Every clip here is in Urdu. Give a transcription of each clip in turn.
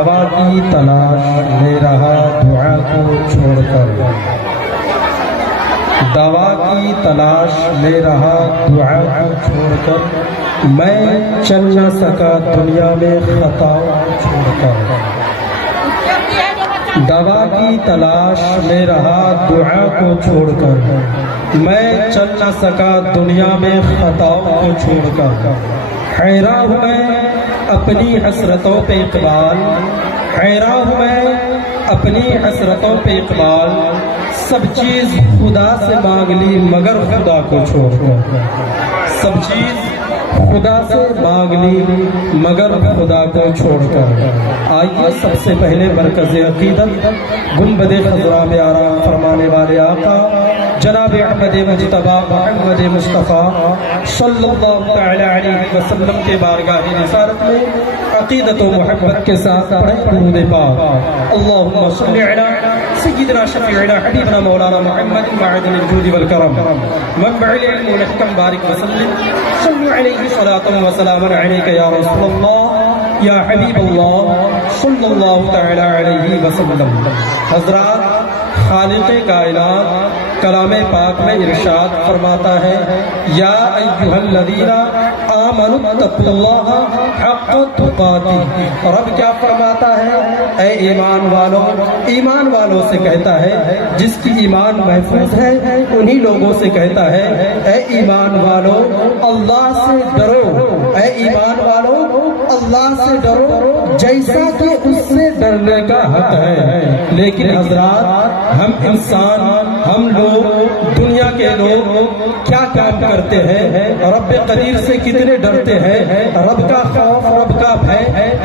دوا کی تلاش میں رہا دعا کو چھوڑ کر، دوا کی تلاش میں رہا دعا کو چھوڑ کر، میں چل نہ سکا دنیا میں خطاؤں کو چھوڑ کر، دوا کی تلاش میں رہا دعا کو چھوڑ کر، میں چل نہ سکا دنیا میں خطاؤں کو چھوڑ کر، حیران ہوں میں اپنی حسرتوں پہ اقبال، حیران ہوں میں اپنی حسرتوں پہ اقبال، سب چیز خدا سے مانگ لی مگر خدا کو چھوڑ کر، سب چیز خدا سے مانگ لی مگر خدا کو چھوڑ کر۔ آئیے سب سے پہلے مرکز عقیدت گنبد خضرا میں آرام فرمانے والے آقا جناب احمد مجتبی محمد مصطفیٰ صلی اللہ تعالی علیہ وسلم کے بارگاہ رسالت میں عقیدت و محبت کے ساتھ پڑھیں درود پاک۔ اللہم صلی علی سیدنا شفیعنا حبیبنا مولانا محمد معدن الجود والکرم منبع العلم والحکم بارک وسلم صلو علیہ صلاة و سلام علیک یا رسول اللہ یا حبیب اللہ صلی اللہ تعالی علیہ وسلم۔ حضرات، خالق کائنات کلام پاک میں ارشاد فرماتا ہے یا ایھا الذین آمنوا اتقوا اللہ حق تقاتہ۔ رب کیا فرماتا ہے؟ اے ایمان والوں، ایمان والوں سے کہتا ہے، جس کی ایمان محفوظ ہے انہی لوگوں سے کہتا ہے اے ایمان والوں اللہ سے ڈرو، اے ایمان والوں اللہ سے ڈرو جیسا کہ اس سے ڈرنے کا حق ہے۔ لیکن حضرات، ہم انسان، ہم لوگ، دنیا کے لوگ کیا کام کرتے ہیں؟ رب قدیر سے کتنے ڈرتے ہیں، رب کا خوف، رب کا بھے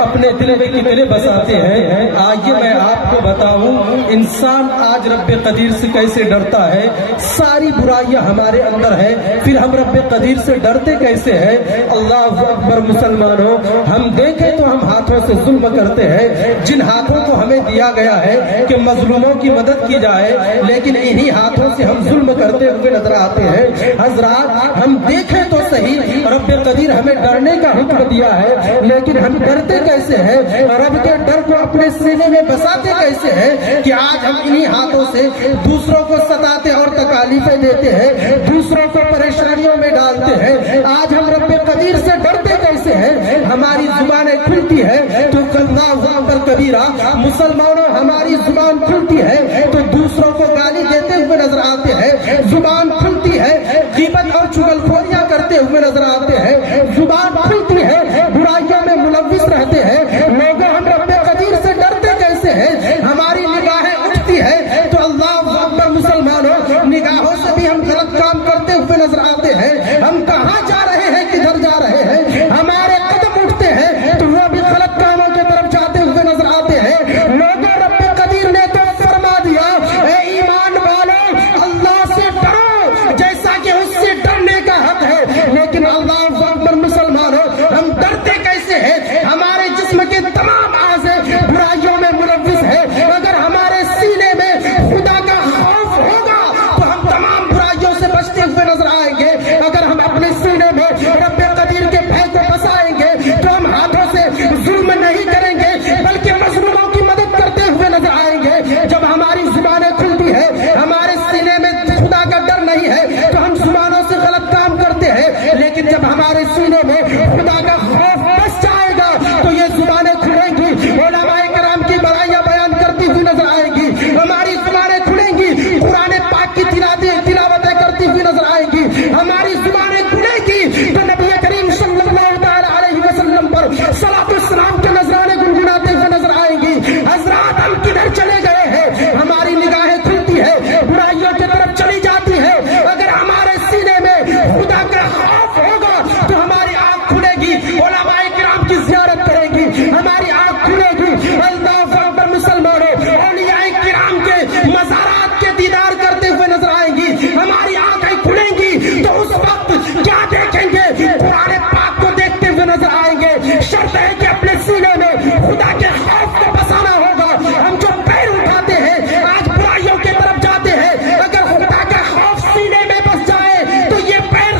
اپنے دل میں کتنے بساتے ہیں؟ آئیے میں آپ کو بتاؤں انسان آج رب قدیر سے کیسے ڈرتا ہے۔ ساری برائیاں ہمارے اندر ہے، پھر ہم رب قدیر سے ڈرتے کیسے ہیں؟ اللہ اکبر مسلمانوں، ہم دیکھیں تو ہم ہاتھوں سے ظلم کرتے ہیں، جن ہاتھوں کو ہمیں دیا گیا ہے کہ مظلوموں کی مدد کی جائے، لیکن انہی ہاتھوں سے ہم ظلم کرتے ہوئے نظر آتے ہیں۔ حضرات، ہم دیکھیں تو صحیح، رب قدیر ہمیں ڈرنے کا حکم دیا ہے، لیکن ہم ڈرتے کیسے ہیں؟ رب کے ڈر کو اپنے سینے میں بساتے کیسے ہیں کہ آج ہم انہی ہاتھوں سے دوسروں کو ستاتے اور تکالیفیں دیتے ہیں، دوسروں کو پریشانیوں میں ڈالتے ہیں۔ آج ہم رب قدیر سے ڈرتے کیسے ہیں؟ ہماری زبانیں کھلتی ہے تو اللہ اکبر کبیرہ، مسلمانوں ہماری زبان کھلتی ہے تو دوسروں کو گالی دیتے ہوئے نظر آتے ہیں، زبان کھلتی ہے غیبت اور چغلخوریاں کرتے ہوئے نظر آتے ہیں، زبان کھلتی ہے برائیوں میں ملوث رہتے ہیں۔ لوگوں، ہم رب قدیر سے ڈرتے کیسے ہیں؟ ہماری نگاہیں اٹھتی ہے تو اللہ اکبر مسلمانوں، نگاہوں سے بھی ہم غلط کام کرتے ہوئے نظر آتے ہیں۔ ہم کہاں جا رہے ہیں، کدھر جا رہے ہیں؟ ہمارے قدم اٹھتے ہیں تو وہ بھی غلط کاموں کی طرف جاتے ہوئے نظر آتے ہیں۔ لوگوں، رب قدیر نے تو فرما دیا اے ایمان والوں اللہ سے ڈرو جیسا کہ اس سے ڈرنے کا حق ہے، لیکن اللہ اکبر مسلمانوں، ہم ڈرتے کیسے ہیں؟ ہمارے جسم کے تمام اعضاء برائیوں میں ملوث ہے۔ اگر ہمارے سینے میں خدا کا خوف ہوگا تو ہم تمام برائیوں سے بچتے ہوئے نظر آئیں گے۔ اگر ہم اپنے سینے میں رب قدیر کے بھے کو بسائیں گے تو ہم ہاتھوں سے ظلم نہیں کریں گے بلکہ مظلوموں کی مدد کرتے ہوئے نظر آئیں گے۔ جب ہماری زبانیں کھلتی ہے، ہمارے سینے میں خدا کا ڈر نہیں ہے تو ہم زبانوں سے غلط کام کرتے ہیں، لیکن جب ہمارے سینے میں خدا کا خوف بس جائے گا تو یہ زبانیں کھلیں گی، علماء کرام کی برائیاں بیان کرتی ہوئی نظر آئیں گی، ہماری زبانیں کھلیں گی، قرآن پاک کی تلاوتیں کرتی ہوئی نظر آئیں گی، ہماری زبانیں کھلیں گی تو نبی کریم صلی اللہ تعالی علیہ وسلم پر صلاۃ السلام کے نذرانے گنگناتے ہوئے نظر آئیں گی۔ حضرات، ہم کدھر چلے گئے ہیں؟ ہماری نگاہیں کھلتی ہے، برائیوں کی طرف چلی جاتی ہے۔ اگر ہمارے سینے میں خدا کا خوف ہوگا تو ہماری آنکھ کھلے گی، علماء کرام کی زیارت کرے گی، ہماری آنکھ کھلے گی۔ اللہ اکبر مسلمانوں، اولیاء کرام کے مزارات کے دیدار کرتے ہوئے نظر آئیں گی، ہماری آنکھیں کھلیں گی تو اس وقت کیا دیکھیں گے؟ قرآن پاک کو دیکھتے ہوئے نظر آئیں گے۔ شرط ہے کہ اپنے سینے میں خدا کے خوف کو بسانا ہوگا۔ ہم جو پیر اٹھاتے ہیں، آج برائیوں کی طرف جاتے ہیں، اگر خدا کا خوف سینے میں بس جائے تو یہ پیر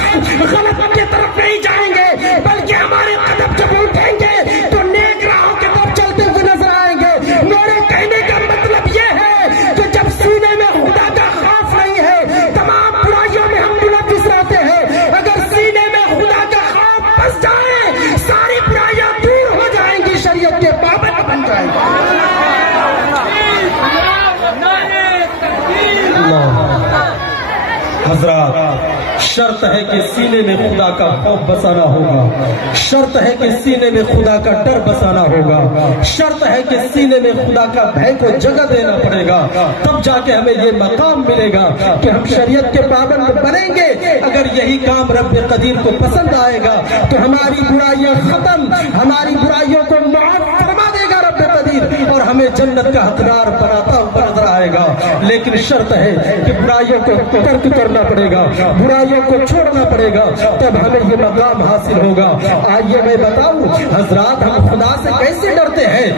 غلط کی طرف نہیں جائیں گے بلکہ ہمارے قدم جب اٹھیں گے تو نیک راہوں کی طرف چلتے ہوئے نظر آئیں ہیں ساری برائیاں دور ہو جائیں گی، شریعت کے پابند بن جائیں گے۔ حضرات شرط ہے کہ سینے میں خدا کا خوف بسانا ہوگا، شرط ہے کہ سینے میں خدا کا ڈر بسانا ہوگا، شرط ہے کہ سینے میں خدا کا بھے کو جگہ دینا پڑے گا، تب جا کے ہمیں یہ مقام ملے گا کہ ہم شریعت کے پابند بنیں گے۔ اگر یہی کام رب قدیر کو پسند آئے گا تو ہماری برائیاں ختم، ہماری برائیوں کو معاف فرما دے گا رب قدیر اور ہمیں جنت کا حقدار بناتا ہوا نظر آئے گا۔ لیکن شرط ہے کہ برائیوں کو ترک کرنا پڑے گا، برائیوں کو چھوڑنا پڑے گا، تب ہمیں یہ مقام حاصل ہوگا۔ آئیے میں بتاؤں حضرات ہم خدا سے کیسے ڈرتے ہیں۔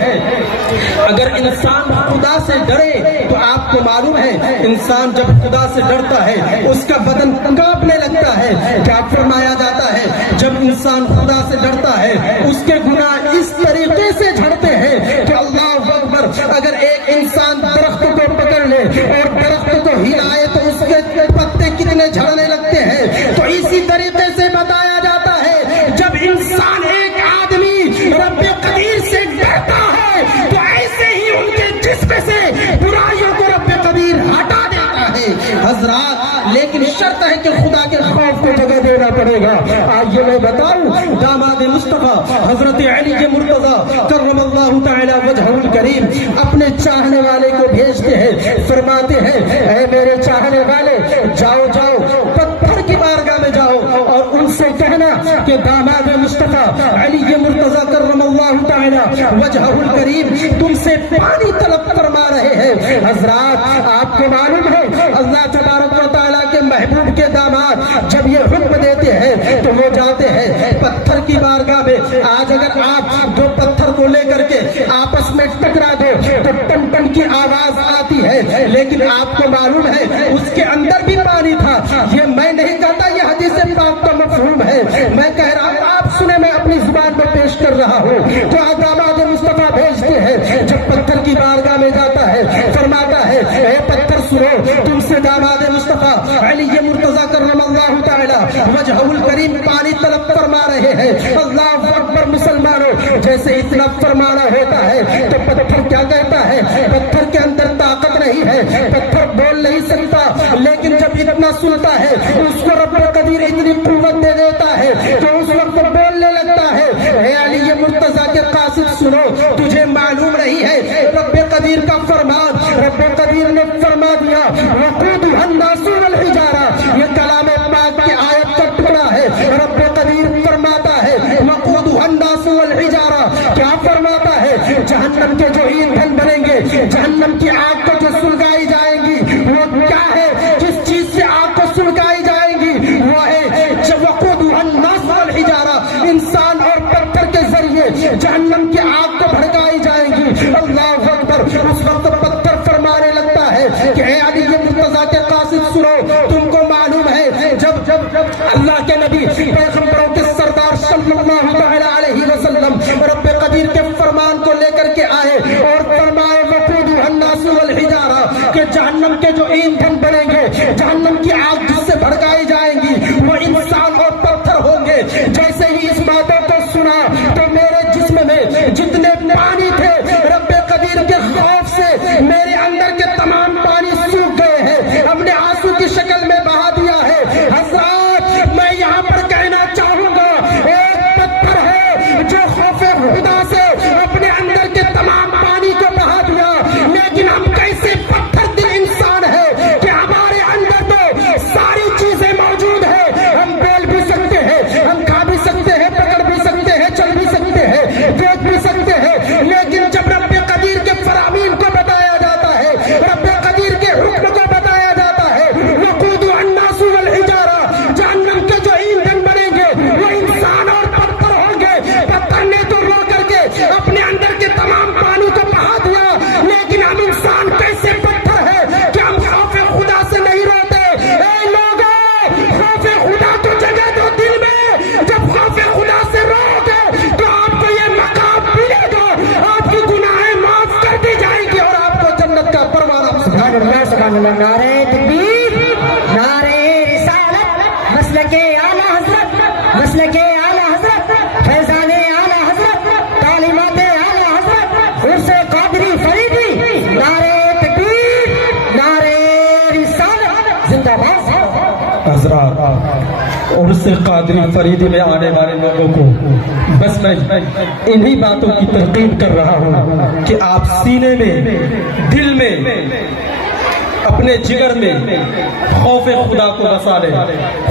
اگر انسان خدا سے ڈرے تو آپ کو معلوم ہے انسان جب خدا سے ڈرتا ہے اس کا بدن کانپنے لگتا ہے۔ کیا فرمایا جاتا ہے جب انسان خدا سے ڈرتا ہے اس کے گناہ اس طریقے سے جھڑتے ہیں کہ اللہ اکبر، اگر ایک انسان درخت کو پکڑ لے اور درخت کو ہلائے تو اس کے پتے کتنے جھڑنے لگتے ہیں۔ تو اسی طریقے سے بتایا جاتا ہے جب انسان ایک آدمی رب قدیر سے ڈرتا ہے تو ایسے ہی ان کے جسم سے برائیوں کو رب قدیر ہٹا دیتا ہے۔ حضرات لیکن شرط ہے کہ خدا کے خوف کو جگہ دینا پڑے گا۔ آئیے میں بتاؤں داماد مصطفیٰ حضرت علی مرتضیٰ کرم اللہ تعالی وجہہ الکریم اپنے چاہنے والے کو بھیجتے ہیں، فرماتے ہیں اے میرے چاہنے والے جاؤ جاؤ پتھر کی بارگاہ میں جاؤ اور ان سے کہنا کہ داماد مصطفیٰ علی مرتضیٰ کرم اللہ تعالی وجہہ الکریم تم سے پانی طلب فرما رہے ہیں۔ حضرات آپ کو معلوم ہے اللہ تبارک و تعالیٰ کے محبوب کے داماد جب یہ حکم دیتے ہیں تو وہ جاتے ہیں پتھر کی بارگاہ میں۔ آج اگر آپ دو پتھر کو لے کر کے آپس میں ٹکرا دو تو ٹن ٹن کی آواز آتی ہے، لیکن آپ کو معلوم ہے اس کے اندر بھی پانی تھا۔ یہ میں نہیں کہتا، یہ حدیث پاک کا مفہوم ہے، میں کہہ رہا ہوں آپ سنیں، میں اپنی زبان میں پیش کر رہا ہوں۔ تو داماد مصطفیٰ بھیجتے ہیں، جب پتھر کی بارگاہ میں جاتا ہے فرماتا ہے اے پتھر سنو، تم سے داماد مصطفیٰ علی مرتضیٰ کرم اللہ تعالی وجہہ الکریم پانی طلب فرما رہے ہیں۔ اللہ اکبر مسلمانوں، جیسے اتنا فرمانا ہوتا ہے تو پتھر کیا کہتا ہے؟ پتھر کے اندر طاقت نہیں ہے، پتھر بول نہیں سکتا، لیکن جب اتنا سنتا ہے اس کو رب قدیر اتنی قوت دے دیتا ہے کہ اس وقت بولنے لگتا ہے اے علی مرتضیٰ کے قاصد سنو، تجھے معلوم نہیں ہے رب قدیر کا فرمان، رب قدیر نے فرما دیا وقودها الناس والحجارہ، یہ کلام پاک کی آیت کا ٹکڑا ہے۔ رب قدیر فرماتا ہے وقودها الناس والحجارہ، کیا فرماتا ہے؟ جہنم کے جو ایندھن بنیں گے، جہنم کی آگ کو جو سلگائی جائیں گی وہ کیا ہے؟ جس چیز سے آگ کو سلگائی جائیں گی وہ ہے وقودها الناس والحجارہ، انسان اور پتھر کے ذریعے جہنم کی آگ کو بھڑکائی جائیں گی۔ اللہ اکبر، اس وقت پتھر فرمانے لگتا ہے کہ اے علی مرتضیٰ کے قاصد سنو، تم کو معلوم ہے جب اللہ کے نبی پیغمبروں کے سردار صلی اللہ تعالی علیہ وسلم رب قدیر کے فرمان کو لے کر کے آئے اور فرمائے وقودها الناس والحجارہ کہ جہنم کے جو ایندھن بنیں گے، جہنم کی آگ جس سے بھڑکائی جائیں گی وہ انسان اور پتھر ہوں گے۔ جیسے ہی اس باتوں کو سنا تو میرے جسم میں جتنے پانی تھے رب قدیر کے خوف سے میرے اندر کے تمام پانی سوکھ گئے ہیں، ہم نے آنسو کی شکل میں بہا دیا ہے۔ حضرات میں یہاں پر کہنا چاہوں گا ایک پتھر ہے جو خوف خدا سے اپنے اندر کے تمام پانی کو بہا دیا، لیکن ہم کیسے پتھر دل انسان ہے کہ ہمارے اندر تو ساری چیزیں موجود ہیں، ہم بول بھی سکتے ہیں، ہم کھا بھی سکتے ہیں، پکڑ بھی سکتے ہیں، چل بھی سکتے ہیں، دیکھ بھی سکتے ہیں، لیکن جب رب قدیر کے فرامین اور اس سے قادری فریدی میں آنے والے لوگوں کو بس میں انہی باتوں کی ترغیب کر رہا ہوں کہ آپ سینے میں، دل میں، اپنے جگر میں خوف خدا کو بسا لیں،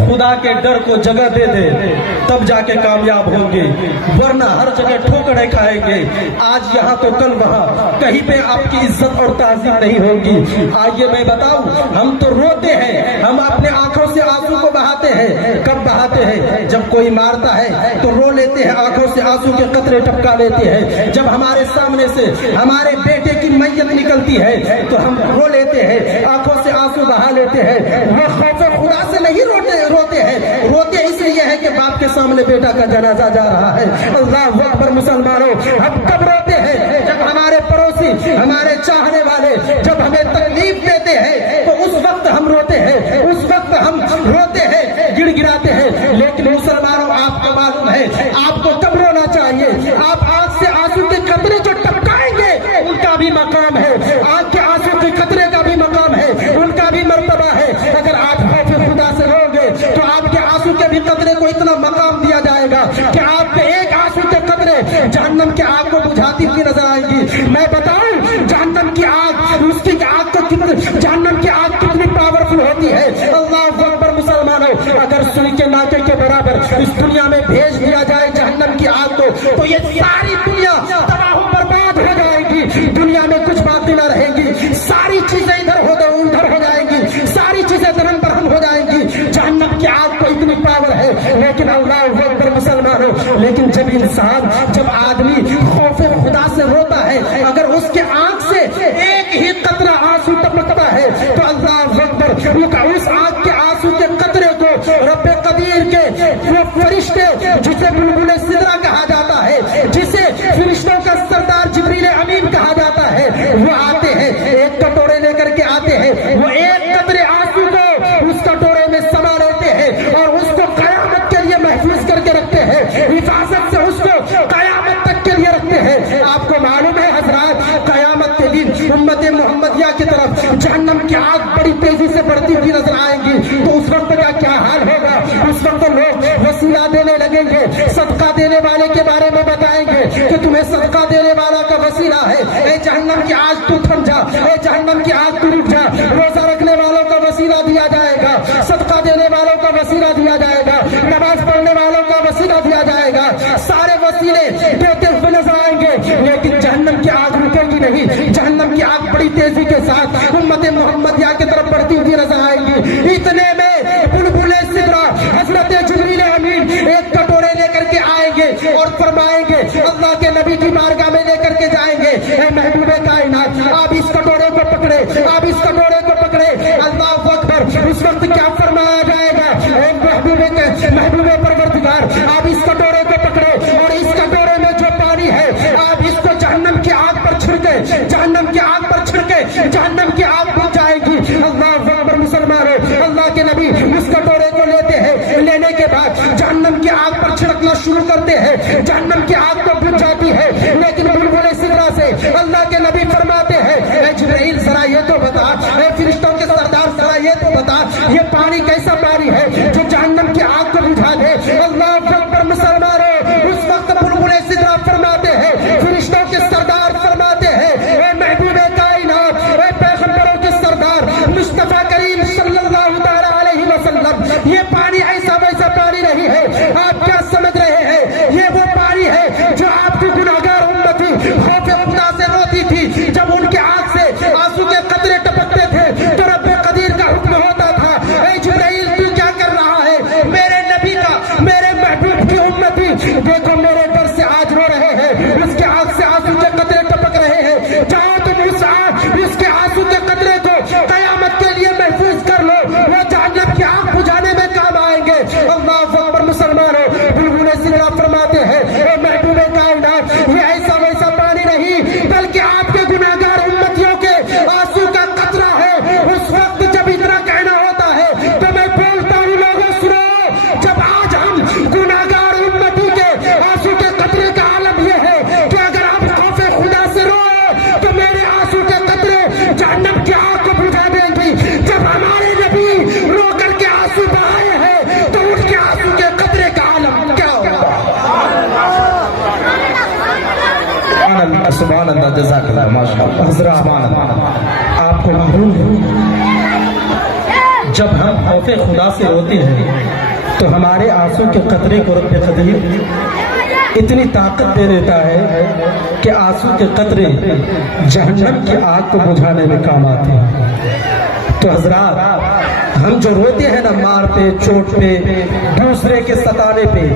خدا کے ڈر کو جگہ دے دیں، تب جا کے کامیاب ہوں گے، ورنہ ہر جگہ ٹھوکریں کھائیں گے، آج یہاں تو کل وہاں، کہیں پہ آپ کی عزت اور تعظیم نہیں ہوگی۔ آئیے میں بتاؤں، ہم تو روتے ہیں، ہم اپنے آنکھوں سے آنسو کو بہاتے ہیں، کب بہاتے ہیں؟ جب کوئی مارتا ہے تو رو لیتے ہیں، آنکھوں سے آنسو کے قطرے ٹپکا لیتے ہیں، جب ہمارے سامنے سے ہمارے بیٹے کی میت نکلتی ہے تو ہم رو لیتے ہیں، آنکھوں سے آنسو بہا لیتے ہیں۔ وہ خوف خدا سے نہیں روتے ہیں، روتے اس لیے ہے کہ باپ کے سامنے بیٹا کا جنازہ جا رہا ہے۔ اللہ اکبر مسلمانوں، ہم کب روتے ہیں؟ جب ہمارے پڑوسی، ہمارے چاہنے والے جب ہمیں تکلیف دیتے ہیں تو اس وقت ہم روتے ہیں، اس وقت ہم روتے ہیں، گڑ گڑاتے ہیں۔ لیکن مسلمانوں، آپ کو معلوم ہے آپ کو کب رونا چاہیے؟ آپ آنکھ سے آنسو کے قطرے جو ٹپکائیں گے ان کا بھی مقام ہے، آنکھ کے آنسو کے قطرے کا بھی مقام ہے، ان کا بھی مرتبہ ہے۔ اگر آپ خوف خدا سے رو گے تو آپ کے آنسو کے بھی قطرے کو اتنا مقام دیا جائے گا کہ آپ کے ایک آنسو کے قطرے جہنم کی آگ کو بجھاتی ہوئی نظر آئے گی۔ میں بتاؤں جہنم کی آگ، اس کی آگ کو جہنم کی آگ کتنی پاورفل ہوتی ہے۔ اللہ اکبر مسلمانوں، اگر سوئی کے ناکے کے برابر اس دنیا میں بھیج دیا جائے جہنم کی آگ کو تو یہ ساری دنیا تباہ و برباد ہو جائے گی، دنیا میں کچھ باقی نہ رہے گی، ساری چیزیں ادھر ہو جائیں گی، ساری چیزیں درہم برہم ہو جائیں گی۔ جہنم کی آگ کو اتنی پاور ہے، لیکن اللہ اکبر مسلمانوں، لیکن جب انسان، جب آدمی خوف خدا سے روتا ہے، اگر اس کے آنکھ سے ایک ہی قطرہ آنسو ٹپکتا ہے تو اللہ اکبر، اس آنکھ کے آنسو کے قطرے کو رب قدیر کے وہ فرشتے جسے بلبل سدرہ کہا جاتا ہے، جسے فرشتوں کا سردار جبریل امین کہا جاتا ہے، وہ آتے ہیں، ایک کٹورے لے کر کے آتے ہیں، وہ ایک قطرے آنسو کو اس کٹورے میں سما لیتے ہیں اور اس کو قیامت کے لیے محفوظ کر کے رکھتے ہیں، حفاظت سے اس کو قیامت تک کے لیے رکھتے ہیں۔ آپ کو معلوم ہے حضرات، قیامت کے دن امت محمدیہ کی طرف جہنم کی آگ بڑی تیزی سے بڑھتی ہوئی نظر آئیں گی، تو اس وقت کا کیا حال ہوگا؟ اس وقت لوگ وسیلہ دینے لگیں گے، صدقہ دینے والے کے بارے میں بتائیں گے کہ تمہیں صدقہ دینے والا کا وسیلہ ہے، اے جہنم کی آگ تو تھم جا، اے جہنم کی آگ تو رک جا۔ روزہ رکھنے والوں کا وسیلہ دیا جائے گا، صدقہ دینے والوں کا وسیلہ دیا جائے گا، نماز پڑھنے والوں کا وسیلہ دیا جائے گا، سارے وسیلے دیتے ہوئے نظر آئیں گے، لیکن جہنم کی آگ رکے گی نہیں۔ جہنم کی آگ بڑی تیزی کے ساتھ امت محمدیہ کی طرف بڑھتی ہوئی نظر آئے گی۔ اتنے میں بلبل سدرہ حضرت جبریل امین ایک کٹورے لے کر کے آئیں گے اور فرمائیں گے، اللہ کے نبی کی بارگاہ میں لے کر کے جائیں گے، اے محبوب کائنات، آپ اس کٹورے کو پکڑے، آپ اس کٹورے کو پکڑے۔ اللہ اکبر، اس وقت کیا فرمایا جائے گا؟ اے محبوب پروردگار، آپ اس کٹورے کو پکڑے اور اس کٹورے میں جو پانی ہے آپ اس کو جہنم کی آگ پر چھڑکے، جہنم کی آگ پر چھڑکے، جہنم کی آگ بجھ جائے گی۔ اللہ اکبر مسلمانوں، اللہ کے نبی اس کٹورے کو لیتے ہیں، لینے کے بعد جہنم کی آگ پر چھڑکنا شروع کرتے ہیں، جہنم کی آگ تو بجھ جاتی ہے، لیکن بلبل سدرہ سے اللہ کے نبی فرماتے ہیں، اے جبرائیل ذرا یہ تو بتا، اے فرشتوں کے سردار ذرا یہ تو بتا، یہ پانی کیسا پانی ہے جو جہنم کی آگ کو بجھا دے؟ اللہ اکبر مسلمانوں، اس وقت بلبل سدرہ فرماتے ہیں، فرشتوں کے سردار فرماتے ہیں، اے محبوب کائنات، اے پیغمبروں کے سردار مصطفیٰ کریم صلی اللہ تعالی علیہ وسلم، یہ پانی ایسا ویسا پانی نہیں ہے، آپ کیا سمجھ رہے ہیں؟ یہ وہ پانی ہے جو آپ کی گناہگار امتی خوف خدا سے روتی تھی، جب ان کے آنکھ سے آنسو کے قطرے ٹپکتے تھے تو رب قدیر کا حکم ہوتا تھا، اے جبرائیل تو کیا کر رہا ہے؟ میرے نبی کا، میرے محبوب کی امتی دیکھو میرے در سے آج رو رہے ہیں، اس کے آنکھ سے آنسو کے قطرے ٹپک رہے ہیں، جاؤ تم اس کے آنسو کے قطرے کو قیامت کے لیے محفوظ کر لو، وہ جہنم کی آگ بجھانے میں کام آئیں گے۔ اللہ اکبر مسلمانوں، بلبل سدرہ فرماتے ہیں، اے محبوب کائنات، یہ ایسا ویسا پانی نہیں بلکہ آپ کے گناہگار امتیوں کے آنسو کا قطرہ ہے۔ اس وقت جب اتنا کہنا ہوتا ہے تو میں بولتا ہوں لوگوں سنو، جب آج ہم گناہگار امتی کے آنسو کے قطرے کا عالم یہ ہے کہ اگر آپ خوف خدا سے رو تو میرے آنسو کے قطرے جہنم کی آگ کو بجھا دیں گی۔ جب ہمارے نبی رو کر کے آنسو بہائے ہیں تو ان کے آنسو سبحان اللہ، جزاک اللہ، ماشاء اللہ، حضرات، سبحان اللہ۔ آپ کو معلوم ہے جب ہم خوف خدا سے روتے ہیں تو ہمارے آنسو کے قطرے کو رب قدیر اتنی طاقت دے دیتا ہے کہ آنسو کے قطرے جہنم کی آگ کو بجھانے میں کام آتے ہیں۔ تو حضرات، ہم جو روتے ہیں نا مار پہ، چوٹ پہ، دوسرے کے ستانے پہ،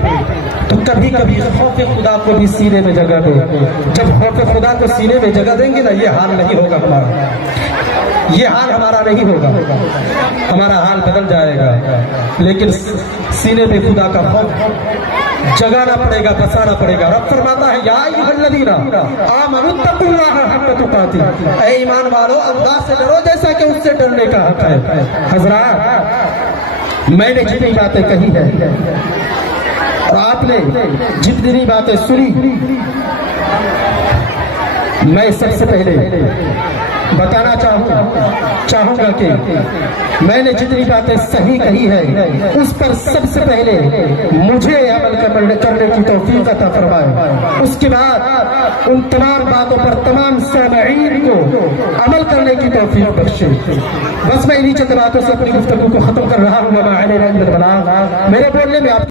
تو کبھی کبھی خوف خدا کو بھی سینے میں جگہ دیں۔ جب خوف خدا کو سینے میں جگہ دیں گے نا، یہ حال نہیں ہوگا ہمارا، یہ حال ہمارا نہیں ہوگا، ہمارا حال بدل جائے گا۔ لیکن سینے میں خدا کا خوف جگانا پڑے گا، بسانا پڑے گا۔ رب فرماتا ہے یا ایھا الذین آمنوا اتقوا اللہ حق تقاتہ، اے ایمان والو اللہ سے ڈرو جیسا کہ اس سے ڈرنے کا حق ہے۔ حضرات، میں نے جتنی باتیں کہی ہے اور آپ نے جتنی باتیں سنی، میں سب سے پہلے بتانا چاہوں گا کہ میں نے جتنی باتیں صحیح کہی ہے اس پر سب سے پہلے مجھے عمل کرنے کی توفیق عطا فرمائے، اس کے بعد ان تمام باتوں پر تمام سامعین کو عمل کرنے کی توفیق بخشے۔ بس میں انہی چند باتوں سے اپنی گفتگو کو ختم کر رہا ہوں۔ وما علینا الا البلاغ، میرے بولنے میں آپ